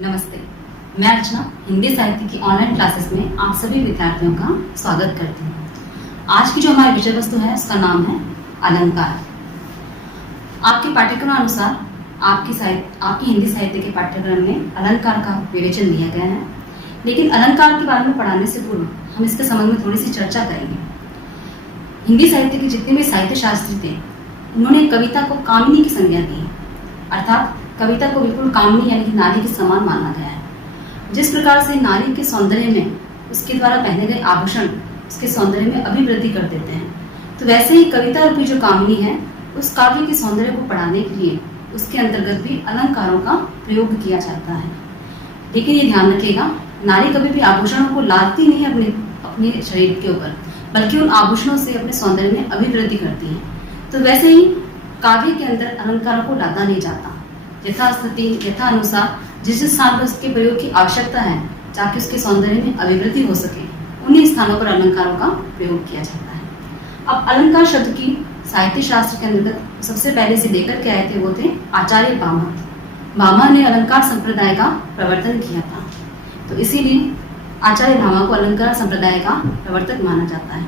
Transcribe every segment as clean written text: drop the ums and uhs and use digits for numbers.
नमस्ते, मैं अर्चना हिंदी साहित्य की ऑनलाइन क्लासेस में आप सभी विद्यार्थियों का स्वागत करती हूँ। आज की जो हमारी विषय वस्तु है उसका नाम है अलंकार। आपके पाठ्यक्रम अनुसार आपकी हिंदी साहित्य के पाठ्यक्रम में अलंकार का विवेचन दिया गया है, लेकिन अलंकार के बारे में पढ़ाने से पूर्व हम इसके संबंध में थोड़ी सी चर्चा करेंगे। हिंदी साहित्य के जितने भी साहित्य शास्त्री थे उन्होंने कविता को कामिनी की संज्ञा दी, अर्थात कविता को बिल्कुल कामिनी यानी कि नारी के समान माना गया है। जिस प्रकार से नारी के सौंदर्य में उसके द्वारा पहने गए आभूषण उसके सौंदर्य में अभिवृद्धि कर देते हैं, तो वैसे ही कविता रूपी जो कामिनी है उस काव्य के सौंदर्य को बढ़ाने के लिए उसके अंतर्गत भी अलंकारों का प्रयोग किया जाता है। लेकिन ये ध्यान रखिएगा, नारी कभी भी आभूषणों को लादती नहीं अपने शरीर के ऊपर, बल्कि उन आभूषणों से अपने सौंदर्य में अभिवृद्धि करती है। तो वैसे ही काव्य के अंदर अलंकारों को लादा नहीं जाता, यथास्थिति यथा अनुसार जिस स्थान पर उसके प्रयोग की आवश्यकता है ताकि उसके सौंदर्य में अभिवृद्धि हो सके, उन्हीं स्थानों पर अलंकारों का प्रयोग किया जाता है। अब अलंकार शब्द की साहित्य शास्त्र के अंतर्गत सबसे पहले से लेकर के आए थे वो थे आचार्य भामा ने अलंकार संप्रदाय का प्रवर्तन किया था, तो इसीलिए आचार्य भामा को अलंकार संप्रदाय का प्रवर्तक माना जाता है।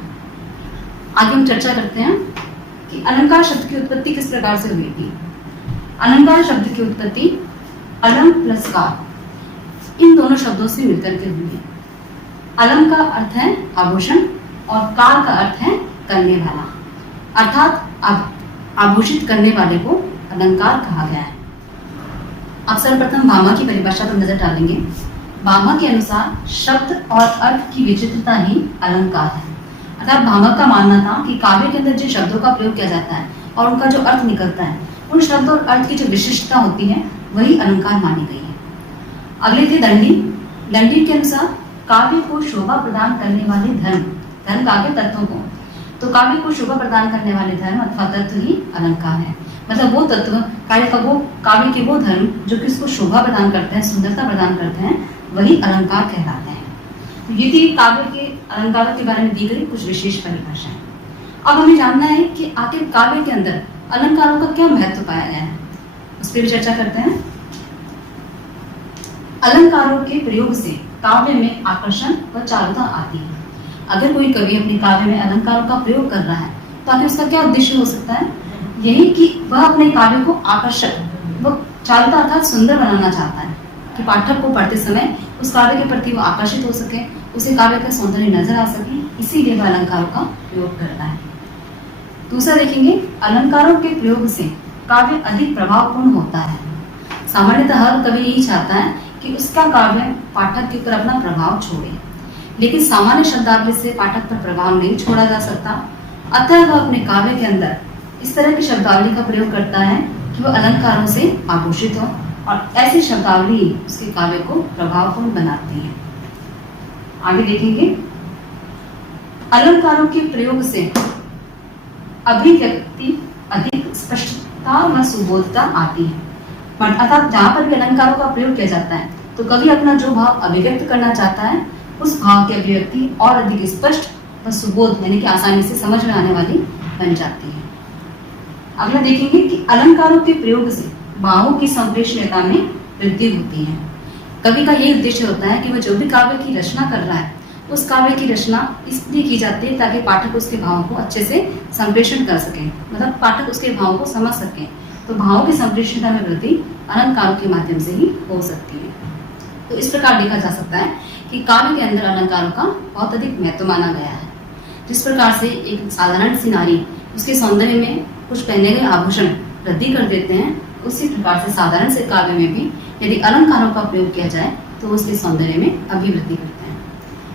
आगे हम चर्चा करते हैं कि अलंकार शब्द की उत्पत्ति किस प्रकार से हुई थी। अलंकार शब्द की उत्पत्ति अलम प्लस कार इन दोनों शब्दों से मिलकर के हुई है। अलम का अर्थ है आभूषण और कार का अर्थ है करने वाला, अर्थात आभूषित करने वाले को अलंकार कहा गया है। अब सर्वप्रथम भामा की परिभाषा पर नजर डालेंगे। भामा के अनुसार शब्द और अर्थ की विचित्रता ही अलंकार है। अर्थात भामा का मानना था कि काव्य के अंदर जिन शब्दों का प्रयोग किया जाता है और उनका जो अर्थ निकलता है, उन शब्द और अर्थ की जो विशिष्टता होती है वही अलंकार मानी गई है। अगले थे दंडी के अनुसार काव्य को शोभा प्रदान करने वाले धर्म काव्य तत्वों को, तो काव्य को शोभा प्रदान करने वाले धर्म अथवा तत्व ही अलंकार है। मतलब वो तत्व काव्य के वो धर्म जो कि उसको शोभा प्रदान करते हैं, सुंदरता प्रदान करते हैं, वही अलंकार कहलाते हैं। तो ये थी काव्य के अलंकारों के बारे में दी गई कुछ विशेष परिभाषाएं। अब हमें जानना है कि आखिर काव्य के अंदर अलंकारों का क्या महत्व पाया गया है, उस पर भी चर्चा करते हैं। अलंकारों के प्रयोग से काव्य में आकर्षण व चारुता आती है। अगर कोई कवि अपने काव्य में अलंकारों का प्रयोग कर रहा है तो आखिर उसका क्या उद्देश्य हो सकता है, यही कि वह अपने काव्य को आकर्षक व चारुता अर्थात सुंदर बनाना चाहता है कि पाठक को पढ़ते समय उस काव्य के प्रति वो आकर्षित हो सके, उसे काव्य का सौंदर्य नजर आ सके, इसीलिए वह अलंकारों का प्रयोग करता है। दूसरा देखेंगे, अलंकारों के प्रयोग से काव्य अधिक प्रभावपूर्ण होता है। सामान्यतः हर कवि यही चाहता है कि उसका काव्य पाठक के ऊपर अपना प्रभाव छोड़े, लेकिन सामान्य शब्दावली से पाठक पर प्रभाव नहीं छोड़ा जा सकता। अतः वह अपने काव्य के अंदर इस तरह की शब्दावली का प्रयोग करता है कि वह अलंकारों से आभूषित हो और ऐसी शब्दावली उसके काव्य को प्रभावपूर्ण बनाती है। आगे देखेंगे, अलंकारों के प्रयोग से अभिव्यक्ति अधिक स्पष्टता व सुबोधता आती है। अर्थात जहाँ पर भी अलंकारों का प्रयोग किया जाता है तो कवि अपना जो भाव अभिव्यक्त करना चाहता है उस भाव की अभिव्यक्ति और अधिक स्पष्ट व सुबोध यानी कि आसानी से समझ में आने वाली बन जाती है। अगला देखेंगे कि अलंकारों के प्रयोग से भावों की संप्रेषणीयता में वृद्धि होती है। कवि का यही उद्देश्य होता है कि वह जो भी काव्य की रचना कर रहा है उस काव्य की रचना इसलिए की जाती है ताकि पाठक उसके भावों को अच्छे से संप्रेषण कर सके, मतलब पाठक उसके भावों को समझ सके। तो भावों की संप्रेषणता में वृद्धि अलंकारों के माध्यम से ही हो सकती है। तो इस प्रकार देखा जा सकता है कि काव्य के अंदर अलंकारों का बहुत अधिक महत्व माना गया है। जिस प्रकार से एक साधारण सी नारी उसके सौंदर्य में कुछ पहने गए आभूषण वृद्धि कर देते हैं, उसी प्रकार से साधारण से काव्य में भी यदि अलंकारों का प्रयोग किया जाए तो उसके सौंदर्य में अभिवृद्धि करते हैं।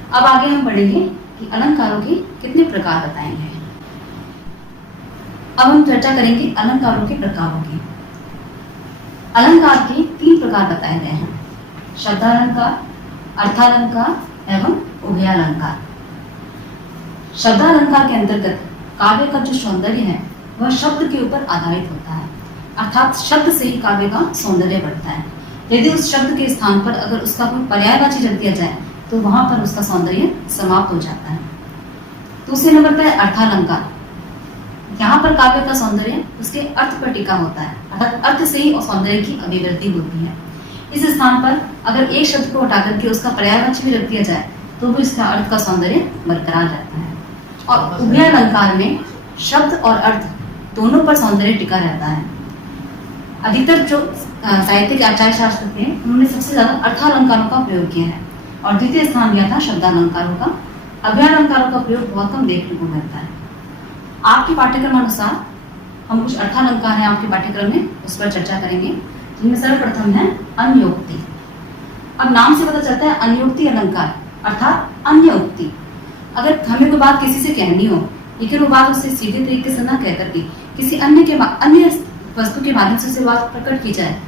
अब आगे हम पढ़ेंगे कि अलंकारों के कितने प्रकार बताए गए हैं। अब हम चर्चा करेंगे अलंकारों के प्रकारों की। अलंकार के 3 प्रकार बताए गए हैं, शब्दालंकार, अर्थालंकार एवं उभयालंकार। शब्दालंकार के अंतर्गत काव्य का जो सौंदर्य है वह शब्द के ऊपर आधारित होता है, अर्थात शब्द से ही काव्य का सौंदर्य बढ़ता है। यदि उस शब्द के स्थान पर अगर उसका कोई पर्यायवाची रख दिया जाए तो वहां पर उसका सौंदर्य समाप्त हो जाता है। दूसरे नंबर पर है अर्थालंकार। यहाँ पर काव्य का सौंदर्य उसके अर्थ पर टिका होता है, अर्थात अर्थ से ही सौंदर्य की अभिवृद्धि होती है। इस स्थान पर अगर एक शब्द को हटा करके उसका पर्यायवाची भी रख दिया जाए तो भी इसका अर्थ का सौंदर्य बरकरार रहता है। और उभयालंकार में शब्द और अर्थ दोनों पर सौंदर्य टिका रहता है। अधिकतर जो साहित्यिक आचार्य शास्त्र थे उन्होंने सबसे ज्यादा अर्थालंकारों का प्रयोग किया है और द्वितीय स्थान दिया था शब्दालंकारों का। अभ्यालंकारों का प्रयोग बहुत कम देखने को मिलता है। आपके पाठ्यक्रम अनुसार हम कुछ अर्थालंकार हैं आपके पाठ्यक्रम में, उस पर चर्चा करेंगे, जिनमें सर्वप्रथम है अन्योक्ति। अब नाम से पता चलता है अन्योक्ति अलंकार अर्थात अन्य उक्ति। अगर हमें कोई बात किसी से कहनी हो लेकिन वो बात उससे सीधे तरीके से न कह करके किसी अन्य वस्तु के माध्यम से बात प्रकट की जाए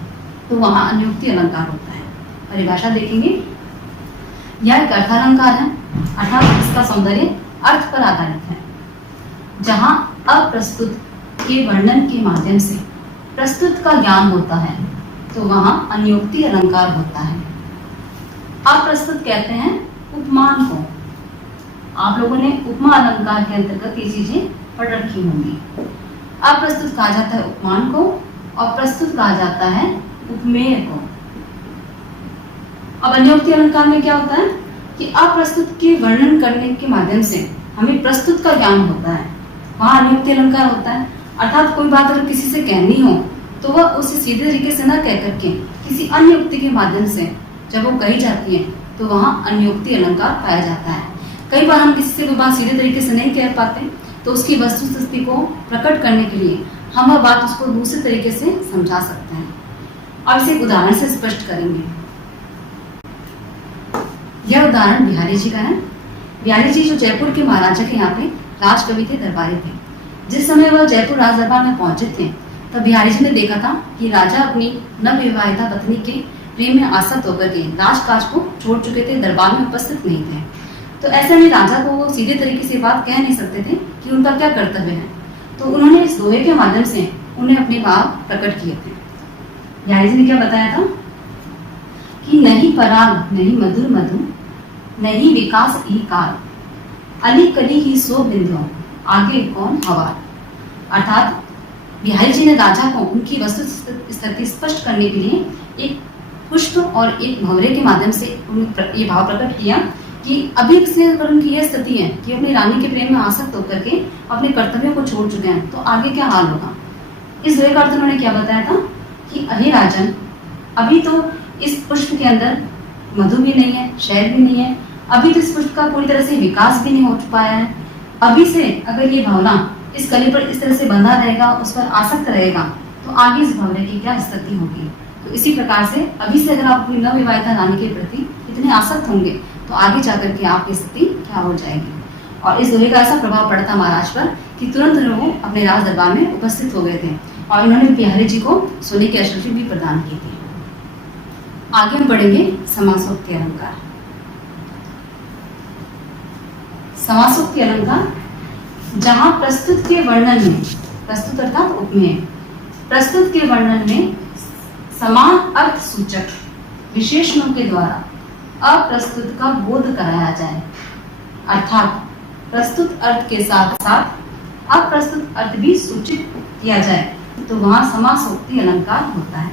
तो वहां अन्योक्ति अलंकार होता है। परिभाषा देखेंगे, यह एक अर्थालंकार है अर्थात इसका सौंदर्य अर्थ पर आधारित है। जहां अप्रस्तुत के वर्णन के माध्यम से प्रस्तुत का ज्ञान होता है तो वहां अन्योक्ति अलंकार होता है। अप्रस्तुत कहते हैं उपमान को। आप लोगों ने उपमा अलंकार के अंतर्गत ये चीजें पढ़ रखी होंगी। अप्रस्तुत कहा जाता है उपमान को और प्रस्तुत कहा जाता है उपमेय को। अब अन्योक्ति अलंकार में क्या होता है कि अप्रस्तुत के वर्णन करने के माध्यम से हमें प्रस्तुत का ज्ञान होता है, वहां अन्योक्ति अलंकार होता है। अर्थात कोई बात अगर किसी से कहनी हो तो वह उसे सीधे तरीके से न कह करके किसी अन्य युक्ति के माध्यम से जब वो कही जाती है तो वहां अन्योक्ति अलंकार पाया जाता है। कई बार हम किसी से कोई बात सीधे तरीके से नहीं कह पाते तो उसकी वस्तुस्थिति को प्रकट करने के लिए हम वह बात उसको दूसरे तरीके से समझा सकते हैं। अब इसे एक उदाहरण से स्पष्ट करेंगे। यह उदाहरण बिहारी जी का है। बिहारी जी जो जयपुर के महाराजा के यहाँ पे राजकवि थे, दरबारी थे। जिस समय वह जयपुर राज दरबार में पहुंचे थे तब बिहारी जी ने देखा था कि राजा अपनी नवविवाहिता पत्नी के प्रेम में आसक्त होकर के राजकाज को छोड़ चुके थे, दरबार में उपस्थित नहीं थे। तो ऐसे में राजा को वो सीधे तरीके से बात कह नहीं सकते थे कि उनका क्या कर्तव्य है, तो उन्होंने इस दोहे के माध्यम से उन्हें अपने भाव प्रकट किए थे। बिहारी जी ने क्या बताया था कि नहीं पराग नहीं मधुर मधु नहीं विकास ही काल अली कली ही सो बिंदु आगे कौन हवा। अर्थात बिहारी जी ने राजा को उनकी वस्तु स्थिति स्पष्ट करने के लिए एक पुष्प और एक भंवरे के माध्यम से ये भाव प्रकट किया कि अभी से अगर उनकी यह स्थिति है कि अपनी रानी के प्रेम में आसक्त होकर के अपने कर्तव्यों को छोड़ चुके हैं तो आगे क्या हाल होगा। इस दोहे का अर्थ उन्होंने क्या बताया था कि अहे राजन, अभी तो इस पुष्प के अंदर मधु भी नहीं है, शहद भी नहीं है, अभी तो इस पुष्प का पूरी तरह से विकास भी नहीं हो पाया है। अभी से अगर ये भावना इस कली पर इस तरह से बंधा रहेगा, उस पर आसक्त रहेगा तो आगे इस भंवरे की क्या स्थिति होगी। तो इसी प्रकार से अभी से अगर आप अपनी नवविवाहिता रानी के प्रति इतने आसक्त होंगे तो आगे जाकर के आपकी स्थिति क्या हो जाएगी। और इस दोहे का ऐसा प्रभाव पड़ा था महाराज पर कि तुरंत वो अपने राज दरबार में उपस्थित हो गए थे और इन्होंने बिहारी जी को सोने की अशर्फी भी प्रदान की थी। आगे हम पढ़ेंगे समासोक्ति अलंकार। समासोक्ति अलंकार जहां प्रस्तुत के वर्णन में, प्रस्तुत अर्थात उपमेय, प्रस्तुत के वर्णन में समान अर्थ सूचक विशेषणों के द्वारा अप्रस्तुत का बोध कराया जाए। अर्थात प्रस्तुत अर्थ के साथ साथ अप्रस्तुत अर्थ भी सूचित किया जाए तो वहां समासोक्ति अलंकार होता है।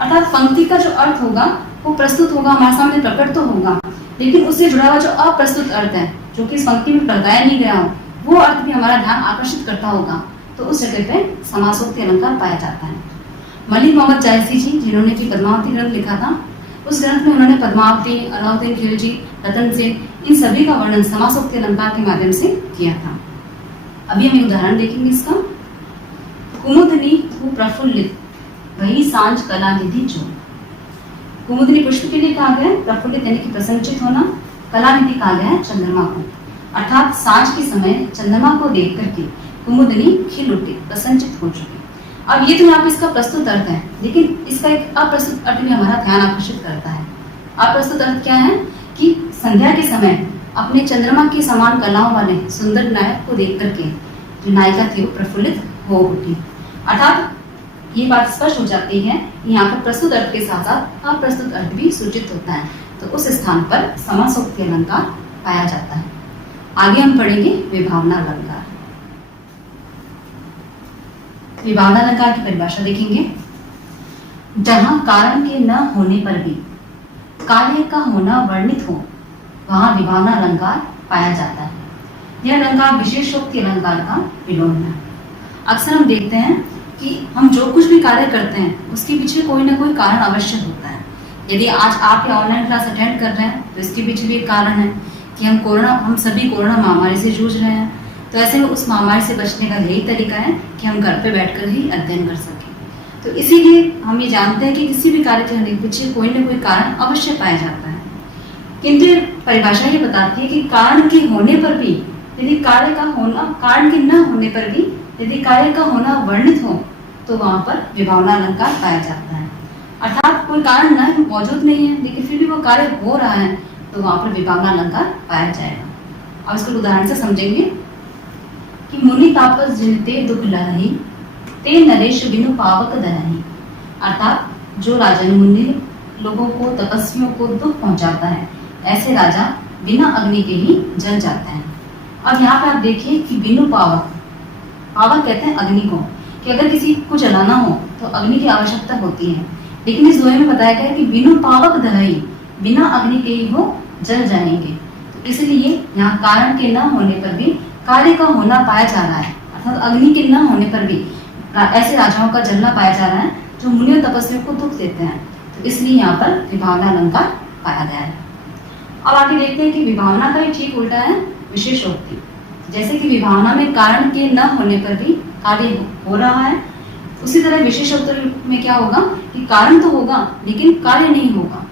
अर्थात पंक्ति का जो अर्थ होगा वो प्रस्तुत होगा, हमारे सामने प्रकट तो होगा, लेकिन उससे जुड़ा हुआ जो अप्रस्तुत अर्थ है जो कि इस पंक्ति में बताया नहीं गया हो वो अर्थ भी हमारा ध्यान आकर्षित करता होगा, तो उस जगह पे समासोक्ति अलंकार पाया जाता है। मलिक मोहम्मद जायसी जी जिन्होंने कि पद्मावती ग्रंथ लिखा था, उस ग्रंथ में उन्होंने पद्मावती, अलाउद्दीन खिलजी, रतन सेन, इन सभी का वर्णन समासोक्ति अलंकार के माध्यम से किया था। अभी हम एक उदाहरण देखेंगे इसका। कुमुदनी प्रफुल्लित वही सांझ कला निधि जो। कुमुदनी पुष्प के लिए कहा गया है, प्रफुल्लित यानी कि प्रसन्नचित होना, कला निधि कहा गया है चंद्रमा को। अर्थात सांझ के समय चंद्रमा को देख करके कुमुदनी खिल उठी, प्रसन्नचित हो चुकी। अब ये तो यहाँ पे इसका प्रस्तुत अर्थ है, लेकिन इसका एक अप्रस्तुत अर्थ भी हमारा ध्यान आकर्षित करता है। अप्रस्तुत अर्थ क्या है कि संध्या के समय अपने चंद्रमा के समान कलाओं वाले सुंदर नायक को देख करके जो नायिका थी वो प्रफुल्लित हो उठी। अर्थात ये बात स्पष्ट हो जाती है, यहाँ पर प्रस्तुत अर्थ के साथ साथ अप्रस्तुत अर्थ भी सूचित होता है, तो उस स्थान पर समासोक्ति अलंकार पाया जाता है। आगे हम पढ़ेंगे विभावना अलंकार। विभावना अलंकार की परिभाषा देखेंगे। जहाँ कारण के न होने पर भी कार्य का होना वर्णित हो, वहाँ विभावना अलंकार पाया जाता है। यह अलंकार विशेषोक्ति अलंकार का विलोम है। अक्सर हम देखते हैं कि हम जो कुछ भी कार्य करते हैं उसके पीछे कोई ना कोई कारण अवश्य होता है। यदि आज आप ये ऑनलाइन क्लास अटेंड कर रहे हैं तो इसके पीछे भी एक कारण है कि हम सभी कोरोना महामारी से जूझ रहे हैं। तो ऐसे में उस महामारी से बचने का यही तरीका है कि हम घर पे बैठकर ही अध्ययन कर सकें। तो इसीलिए हम ये जानते हैं कि किसी भी कार्य के होने के पीछे कोई ना कोई कारण अवश्य पाया जाता है। किंतु परिभाषा ये बताती है कि कारण के होने पर भी यदि कार्य का होना, कारण के न होने पर भी यदि कार्य का होना वर्णित हो तो वहां पर विभावना अलंकार पाया जाता है। अर्थात कोई कारण न मौजूद नहीं है लेकिन फिर भी वो कार्य हो रहा है तो वहां पर विभावना अलंकार पाया जाएगा। अब इसको उदाहरण से समझेंगे कि मुनि तापस जिनते दुख लहही ते नरेश बिनु पावक दनही। अर्थात जो राजा मुनि लोगों को, तपस्वियों को दुख पहुंचाता है, ऐसे राजा बिना अग्नि के ही जल जाते हैं। अब यहाँ पे आप देखिए कि बिनु पावक, पावक कहते हैं अग्नि को, कि अगर किसी को जलाना हो तो अग्नि की आवश्यकता होती है, लेकिन इस दोहे में बताया गया है कि बिनु पावक दहई, बिना अग्नि के ही वो जल जाएंगे। तो इसलिए यहाँ कारण के न होने पर भी कार्य का होना पाया जा रहा है, अर्थात अग्नि के न होने पर भी ऐसे राजाओं का जलना पाया जा रहा है जो मुनि और तपस्वियों को दुख देते हैं। तो इसलिए यहाँ पर विभावना अलंकार पाया गया है। अब आगे देखते हैं कि विभावना का ही ठीक उल्टा है विशेषोक्ति। जैसे कि विभावना में कारण के न होने पर भी कार्य हो रहा है, उसी तरह विशेषोक्ति में क्या होगा कि कारण तो होगा लेकिन कार्य नहीं होगा।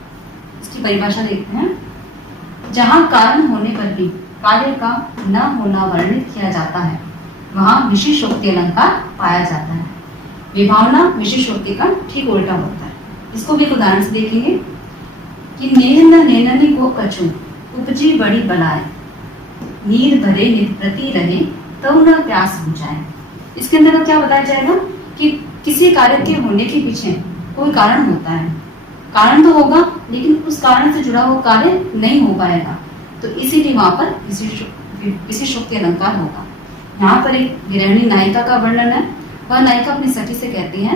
इसकी परिभाषा देखते हैं। जहाँ कारण होने पर भी कार्य का न होना वर्णित किया जाता है वहाँ विशेषोक्ति अलंकार पाया जाता है। विभावना विशेषोक्ति का ठीक उल्टा होता है। इसको भी एक उदाहरण से देखेंगे कि नेह न नैननी को कछु उपजी बड़ी बलाए, नीर भरे नित प्रति रहे तब न प्यास बुझाए। इसके अंदर क्या बताया जाएगा कि किसी कार्य के होने के पीछे कोई कारण होता है, कारण तो होगा लेकिन उस कारण से जुड़ा हुआ कार्य नहीं हो पाएगा, तो इसीलिए वहां पर विशेषोक्ति अलंकार होगा। यहाँ पर एक गृहिणी नायिका का वर्णन है। वह नायिका अपनी सखी से कहती है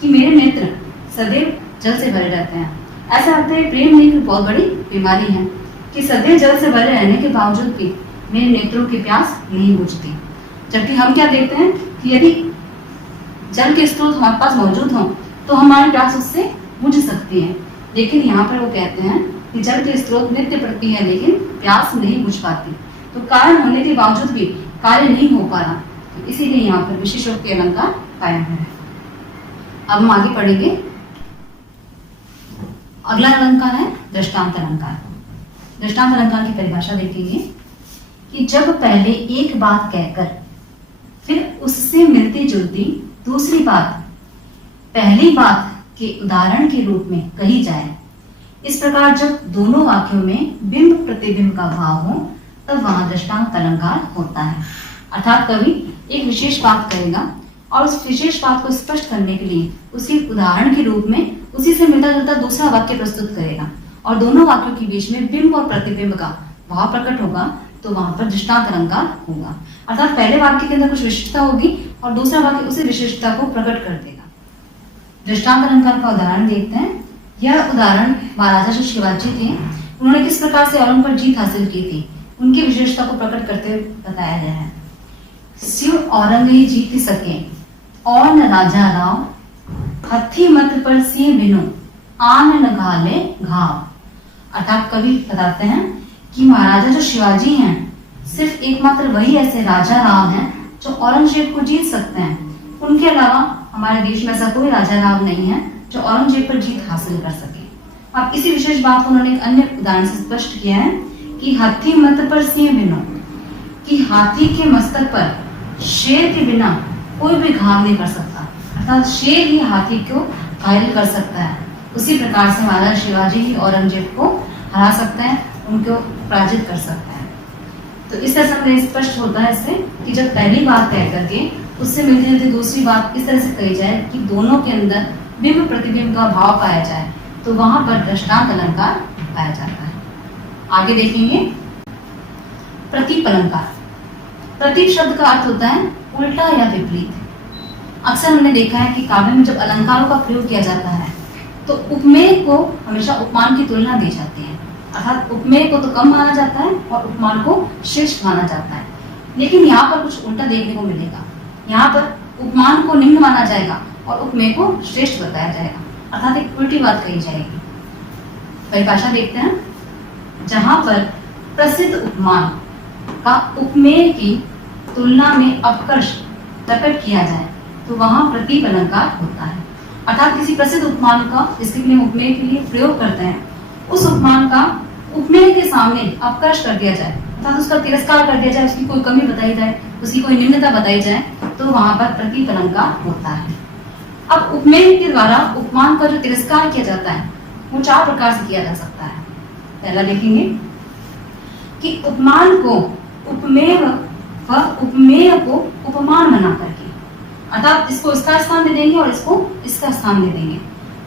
कि मेरे नेत्र सदैव जल से भरे रहते हैं। ऐसा लगता है प्रेम नहीं, बहुत बड़ी बीमारी है कि सदैव जल से भरे रहने के बावजूद भी मेरे नेत्रों की प्यास नहीं बुझती। जबकि हम क्या देखते हैं कि यदि जल के स्रोत हमारे पास मौजूद हों तो हमारी प्यास उससे बुझ सकती है, लेकिन यहाँ पर वो कहते हैं कि जल के स्रोत नित्य बढ़ती है लेकिन प्यास नहीं बुझ पाती। तो कारण होने के बावजूद भी कार्य नहीं हो पा रहा, तो इसीलिए यहाँ पर विशेषोक्ति अलंकार पाया गया है। अब हम आगे पढ़ेंगे। अगला अलंकार है दृष्टांत अलंकार। दृष्टांत अलंकार की परिभाषा देखेंगे कि जब पहले एक बात कहकर फिर उससे मिलती जुलती दूसरी बात पहली बात के उदाहरण के रूप में कही जाए, इस प्रकार जब दोनों वाक्यों में बिंब प्रतिबिंब का भाव हो तब वहां दृष्टांत अलंकार होता है। अर्थात कवि एक विशेष बात कहेगा और उस विशेष बात को स्पष्ट करने के लिए उसी उदाहरण के रूप में उसी से मिलता जुलता दूसरा वाक्य प्रस्तुत करेगा और दोनों वाक्यों के बीच में बिंब और प्रतिबिंब का भाव प्रकट होगा, तो वहां पर दृष्टांत अलंकार होगा। अर्थात पहले वाक्य के अंदर कुछ विशिष्टता होगी और दूसरा वाक्य उसी विशिष्टता को प्रकट कर देगा। दृष्टांत अलंकार का उदाहरण देखते हैं। यह उदाहरण महाराजा जो शिवाजी थे उन्होंने किस प्रकार से औरंग पर जीत हासिल की थी, उनकी विशेषता को प्रकट करते हुए बताया गया है। शिव औरंग ही जीत सके और न राजा राव, हथी मत पर सिंह बिनु आन न घाले घाव। अर्थात कवि बताते हैं कि महाराजा जो शिवाजी हैं सिर्फ एकमात्र वही ऐसे राजा राव हैं जो औरंगजेब को जीत सकते हैं। उनके अलावा हमारे देश में ऐसा कोई राजा राव नहीं है जो औरंगजेब पर जीत हासिल कर सके। अब इसी विशेष बात को उन्होंने एक अन्य उदाहरण से स्पष्ट किया है कि हाथी मत पर सिंह बिनु, कि हाथी के मस्तक पर शेर के बिना कोई भी घाव नहीं कर सकता, अर्थात शेर ही हाथी को घायल कर सकता है। उसी प्रकार से महाराजा शिवाजी ही औरंगजेब को हरा सकते हैं, उनको पराजित कर सकता है। तो इस तरह से हमें स्पष्ट होता है इससे कि जब पहली बात तय करके उससे मिलती जुलती दूसरी बात इस तरह से कही जाए कि दोनों के अंदर बिंब प्रतिबिंब का भाव पाया जाए, तो वहां पर दृष्टांत अलंकार पाया जाता है। आगे देखेंगे प्रतीप अलंकार। प्रतीप शब्द का अर्थ होता है उल्टा या विपरीत। अक्सर हमने देखा है कि काव्य में जब अलंकारों का प्रयोग किया जाता है तो उपमेय को हमेशा उपमान की तुलना दी जाती है, अर्थात उपमेय को तो कम माना जाता है और उपमान को श्रेष्ठ माना जाता है। लेकिन यहाँ पर कुछ उल्टा देखने को मिलेगा। यहाँ पर उपमान को निम्न माना जाएगा और उपमेय को श्रेष्ठ बताया जाएगा, अर्थात एक उल्टी बात कही जाएगी। परिभाषा देखते हैं। जहां पर प्रसिद्ध उपमान का उपमेय की तुलना में अपकर्ष प्रकट किया जाए तो वहां प्रतीक अलंकार होता है, अर्थात किसी प्रसिद्ध उपमान का जिसके लिए उपमेय के लिए प्रयोग करते हैं, उस उपमान का उपमेय के सामने अपकर्ष कर दिया जाए, अर्थात उसका तिरस्कार कर दिया जाए, उसकी कोई कमी बताई जाए, उसकी कोई निम्नता बताई जाए, तो वहां पर प्रतीक अलंकार होता है। अब उपमेय के द्वारा उपमान का जो तिरस्कार किया जाता है वो 4 प्रकार से किया जा सकता है। पहला देखेंगे कि उपमान को उपमेय व उपमेय को उपमान बना करके, अर्थात इसको इसका स्थान दे देंगे और इसको इसका स्थान दे देंगे।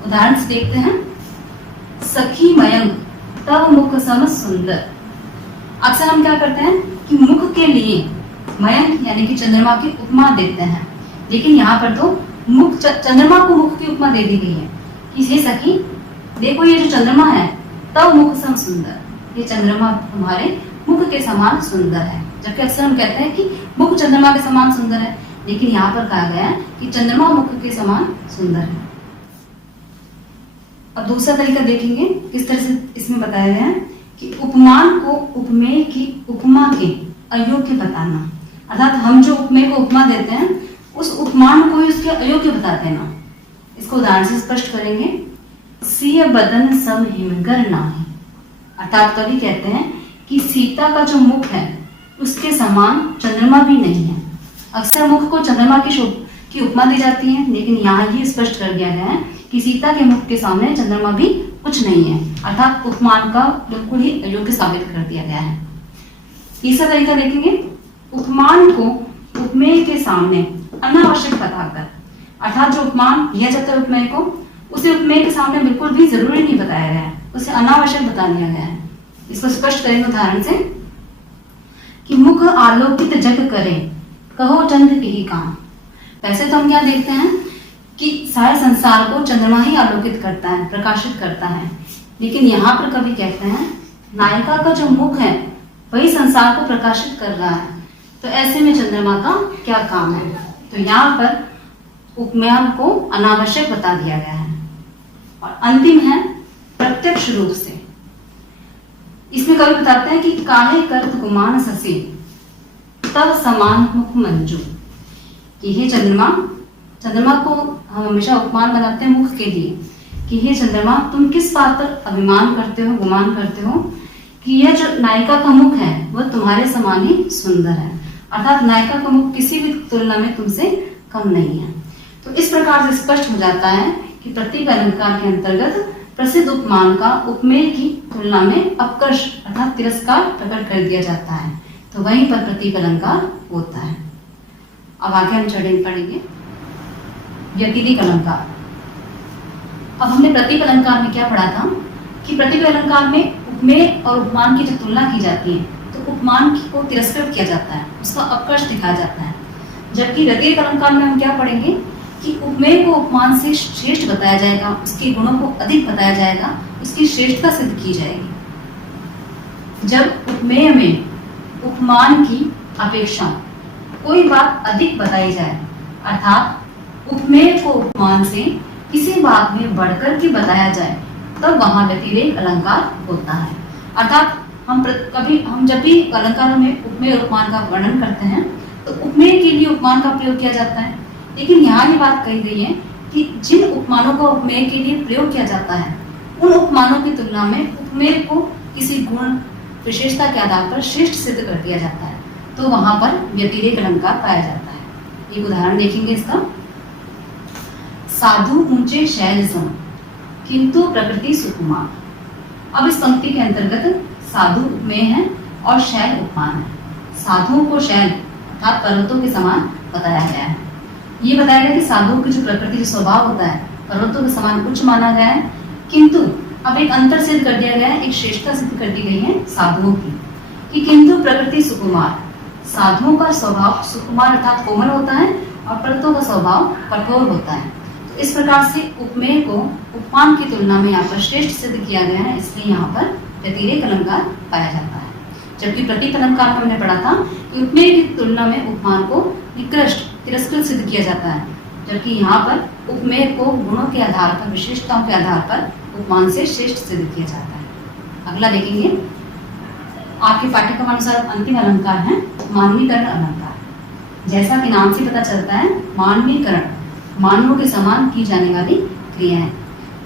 उदाहरण से देखते हैं। सखी मयंक तव मुख सम सुंदर। अक्सर हम क्या करते हैं कि मुख के लिए मयंक यानी कि चंद्रमा की उपमा देते हैं, लेकिन यहाँ पर तो मुख चंद्रमा को मुख की उपमा दे दी गई है कि हे सखी देखो ये जो चंद्रमा है तव मुख सम सुंदर, ये चंद्रमा तुम्हारे मुख के समान सुंदर है। जबकि अक्सर हम कहते हैं कि मुख चंद्रमा के समान सुंदर है, लेकिन यहाँ पर कहा गया है कि चंद्रमा मुख के समान सुंदर है। अब दूसरा तरीका देखेंगे किस तरह से इसमें बताया गया है कि उपमान को उपमेय की उपमा के अयोग्य बताना, अर्थात हम जो उपमेय को उपमा देते हैं उस उपमान को ही उसके अयोग्य बता देना। इसको उदाहरण से स्पष्ट करेंगे। सिय बदन सम हिमगर नाहि, अर्थात कवि कहते हैं कि सीता का जो मुख है उसके समान चंद्रमा भी नहीं है। अक्सर मुख को चंद्रमा की उपमा दी जाती है, लेकिन यहाँ ये स्पष्ट कर दिया गया है कि सीता के मुख के सामने चंद्रमा भी कुछ नहीं है, अर्थात उपमान का बिल्कुल ही अयोग्य साबित कर दिया गया है। तीसरा तरीका देखेंगे। उपमान को उपमेय के सामने अनावश्यक बताकर, अर्थात जो उपमान दिया जाता है उपमेय को, उसे उपमेय के सामने बिल्कुल भी जरूरी नहीं बताया गया है, उसे अनावश्यक बता दिया गया है। इसको स्पष्ट करेंगे उदाहरण से कि मुख आलोकित जग करे कहो चंद्र की ही काम। वैसे तो हम क्या देखते हैं कि सारे संसार को चंद्रमा ही आलोकित करता है, प्रकाशित करता है, लेकिन यहाँ पर कवि कहते हैं नायिका का जो मुख है वही संसार को प्रकाशित कर रहा है, तो ऐसे में चंद्रमा का क्या काम है। तो यहाँ पर उपमेय को अनावश्यक बता दिया गया है। और अंतिम है प्रत्यक्ष रूप से। इसमें कवि बताते हैं कि काहे करत गुमान ससी तब समान मुख मंजू, कि हे चंद्रमा को हम हमेशा उपमान बनाते हैं मुख के लिए कि हे चंद्रमा तुम किस बात पर अभिमान करते हो, गुमान करते हो कि यह जो नायिका का मुख है वह तुम्हारे समान ही सुंदर है, अर्थात नायिका का मुख किसी भी तुलना में तुमसे कम नहीं है। तो इस प्रकार से स्पष्ट हो जाता है कि प्रतीक अलंकार के अंतर्गत प्रसिद्ध उपमान का उपमेय की तुलना में अपकर्ष अर्थात तिरस्कार प्रकट कर दिया जाता है, तो वहीं पर प्रतीक अलंकार होता है। अब आगे हम पढ़ेंगे व्यतिरिक्त अलंकार। अब हमने प्रतीक अलंकार में क्या पढ़ा था कि प्रतीक अलंकार में उपमेय और उपमान की जब तुलना की जाती है तो उपमान को तिरस्कृत किया जाता है, उसका अपकर्ष दिखाया जाता है। जबकि व्यतिरिक्त अलंकार में हम क्या पढ़ेंगे कि उपमेय को उपमान से श्रेष्ठ बताया जाएगा, उसके गुणों को अधिक बताया जाएगा, उसकी श्रेष्ठता सिद्ध की जाएगी। जब उपमेय में उपमान की अपेक्षा कोई बात अधिक बताई जाए, अर्थात उपमेय को उपमान से किसी बात में बढ़कर के बताया जाए, तब वहां व्यतिरेक अलंकार होता है। अर्थात हम जब भी अलंकारों में उपमेय और उपमान का वर्णन करते हैं तो उपमेय के लिए उपमान का प्रयोग किया जाता है, लेकिन यहाँ ये बात कही गई है कि जिन उपमानों का उपमेय के लिए प्रयोग किया जाता है उन उपमानों की तुलना में उपमेय को किसी गुण विशेषता के आधार पर श्रेष्ठ सिद्ध कर दिया जाता है, तो वहां पर व्यतिरेक अलंकार पाया जाता है। एक उदाहरण देखेंगे इसका। साधु ऊंचे शैल सम किंतु प्रकृति सुकुमार। अब इस पंक्ति के अंतर्गत साधु उपमेय है और शैल उपमान है। साधुओं को शैल अर्थात पर्वतों के समान बताया गया है। ये बताया गया कि साधुओं की जो प्रकृति जो स्वभाव होता है पर्वतों के समान उच्च माना गया है, किंतु अब एक अंतर सिद्ध कर दिया गया है, एक श्रेष्ठता सिद्ध कर दी गई है साधुओं की कि किंतु प्रकृति सुकुमार। साधुओं का स्वभाव सुकुमार अर्थात कोमल होता है और पर्वतों का स्वभाव कठोर होता है। इस प्रकार से उपमेय को उपमान की तुलना में यहाँ पर श्रेष्ठ सिद्ध किया गया है, इसलिए यहाँ पर व्यतिरेक अलंकार पाया जाता है। जबकि प्रतीक अलंकार में हमने पढ़ा था कि उपमेय की तुलना में उपमान को निकृष्ट तिरस्कृत सिद्ध किया जाता है, जबकि यहाँ पर उपमेय को गुणों के आधार पर, विशेषताओं के आधार पर उपमान से श्रेष्ठ सिद्ध किया जाता है। अगला देखेंगे, आपके पाठ्यक्रम अनुसार अंतिम अलंकार है मानवीकरण अलंकार। जैसा कि नाम से पता चलता है, मानवीकरण मानवों के समान की जाने वाली क्रिया है।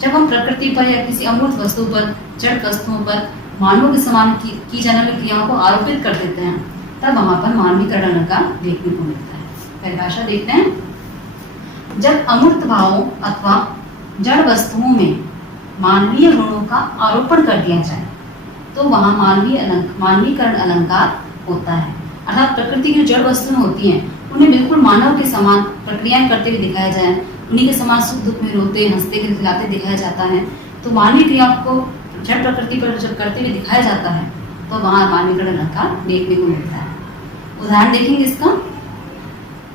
जब हम प्रकृति पर या किसी अमूर्त वस्तु पर, जड़ वस्तुओं पर मानवों के समान की जाने वाली क्रियाओं को आरोपित कर देते हैं, तब वहां पर मानवीकरण अलंकार देखने को मिलता है। परिभाषा देखते हैं। जब अमूर्त भावों अथवा जड़ वस्तुओं में मानवीय गुणों का आरोपण कर दिया जाए तो वहां मानवीकरण अलंकार होता है। अर्थात प्रकृति की जड़ वस्तुएं होती हैं, उन्हें बिल्कुल मानव के समान प्रक्रियाएं करते हुए दिखाया जाए, उन्हीं के समान सुख दुख में रोते हंसते खिलाते दिखाया जाता है, तो मानवीय क्रिया को जड़ प्रकृति पर जब करते हुए दिखाया जाता है तो वहां मानवीकरण अलंकार देखने को मिलता है। उदाहरण देखेंगे इसका।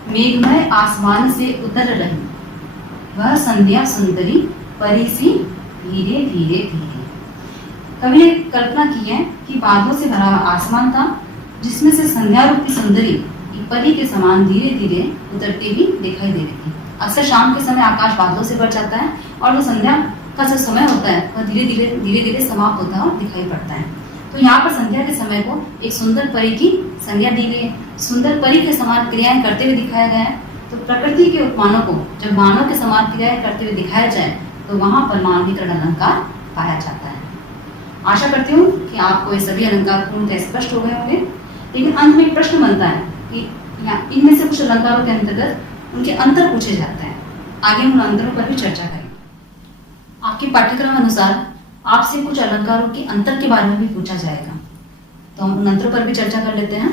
मेघमय आसमान से उतर रही वह संध्या सुंदरी परी सी धीरे धीरे धीरे। कवि ने कल्पना की है कि बादलों से भरा हुआ आसमान था, जिसमें से संध्या रूपी सुंदरी परी के समान धीरे धीरे उतरती हुई दिखाई दे रही थी। अक्सर शाम के समय आकाश बादलों से भर जाता है और वो संध्या का जो समय होता है वह धीरे धीरे समाप्त होता है और दिखाई पड़ता है। तो यहाँ पर संध्या के समय को एक सुंदर परी की संज्ञा दी गई है, सुंदर परी के समान क्रियाएं करते हुए दिखाया गया है। तो प्रकृति के उपमानों को जब मानव के समान क्रियाएं करते हुए दिखाया जाए तो वहां पर मानवीकरण अलंकार पाया जाता है। आशा करती हूँ कि आपको ये सभी अलंकार पूर्णतः स्पष्ट हो गए होंगे। लेकिन अंत में एक प्रश्न बनता है कि इनमें से कुछ अलंकारों के अंतर्गत उनके अंतर पूछे जाते हैं। आगे उन अंतरों पर भी चर्चा करेंगे। आपके पाठ्यक्रम अनुसार आपसे कुछ अलंकारों के अंतर के बारे में भी पूछा जाएगा, तो हम उन अंतरों पर भी चर्चा कर लेते हैं।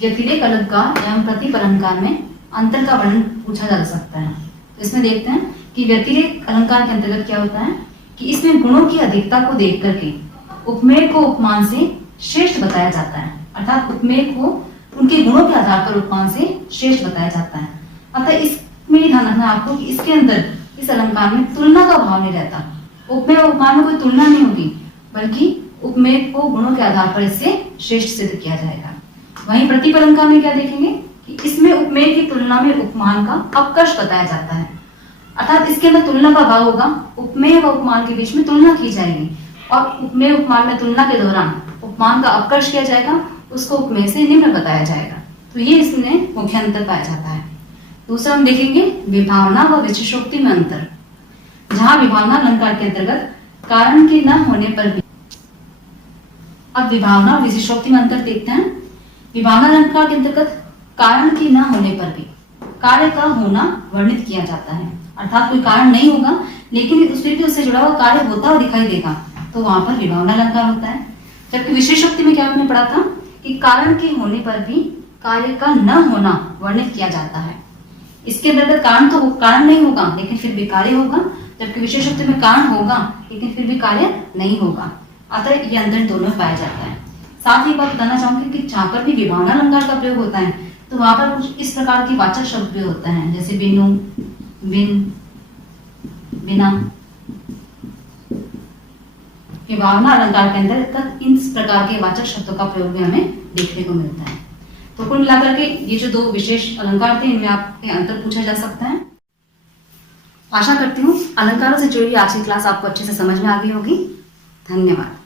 व्यतिरेक अलंकार एवं प्रतीक अलंकार में अंतर का वर्णन पूछा जा सकता है। तो इसमें देखते हैं कि व्यतिरेक अलंकार के अंतर्गत क्या होता है कि इसमें गुणों की अधिकता को देख करके उपमेय को उपमान से श्रेष्ठ बताया जाता है। अर्थात उपमेय को उनके गुणों के आधार पर उपमान से श्रेष्ठ बताया जाता है। अतः इसमें ध्यान रखना आपको कि इसके अंदर इस अलंकार में तुलना का भाव नहीं रहता। उपमेय और उपमान में कोई तुलना नहीं होगी, बल्कि उपमेय को गुणों के आधार पर इससे श्रेष्ठ सिद्ध किया जाएगा। वहीं प्रतीक अलंकार में क्या देखेंगे कि इसमें उपमेय की तुलना में उपमान का अपकर्ष बताया जाता है। अर्थात इसके अंदर तुलना का भाव होगा, उपमेय व उपमान के बीच में तुलना की जाएगी और उपमेय उपमान में तुलना के दौरान उपमान का अपकर्ष किया जाएगा, उसको उपमेय से निम्न बताया जाएगा। तो ये इसमें मुख्य अंतर पाया जाता है। दूसरा हम देखेंगे विभावना व विशेषोक्ति में अंतर। जहां विभावना अलंकार के अंतर्गत कारण के न होने पर भी, अब विभावना और विशेषोक्ति में अंतर देखते हैं। विभावना अलंकार के अंतर्गत कारण के न होने पर भी कार्य का होना वर्णित किया जाता है। अर्थात कोई कारण नहीं होगा लेकिन उससे जुड़ा हुआ कार्य होता हुआ दिखाई देगा, तो वहां पर विभावना अलंकार होता है। जबकि विशेषोक्ति में क्या हमने पढ़ा था कि कारण के होने पर भी कार्य का न होना वर्णित किया जाता है। इसके अंतर्गत कारण नहीं होगा लेकिन फिर भी कार्य होगा, जबकि विशेषोक्ति में कारण होगा लेकिन फिर भी कार्य नहीं होगा। अतः ये अंतर दोनों पाया जाता है। साथ ही बात बताना चाहूंगी कि जहां पर भी विभावना अलंकार का प्रयोग होता है तो वहां पर कुछ इस प्रकार के वाचक शब्द प्रयोग होते हैं, जैसे बिनु, बिन, बिना। विभावना अलंकार के अंतर्गत इन प्रकार के वाचक शब्दों का प्रयोग भी हमें देखने को मिलता है। तो कुल मिलाकर के ये जो दो विशेष अलंकार थे, इनमें आपके अंतर पूछा जा सकता है। आशा करती हूँ अलंकारों से जुड़ी आज की क्लास आपको अच्छे से समझ में आ गई होगी। धन्यवाद।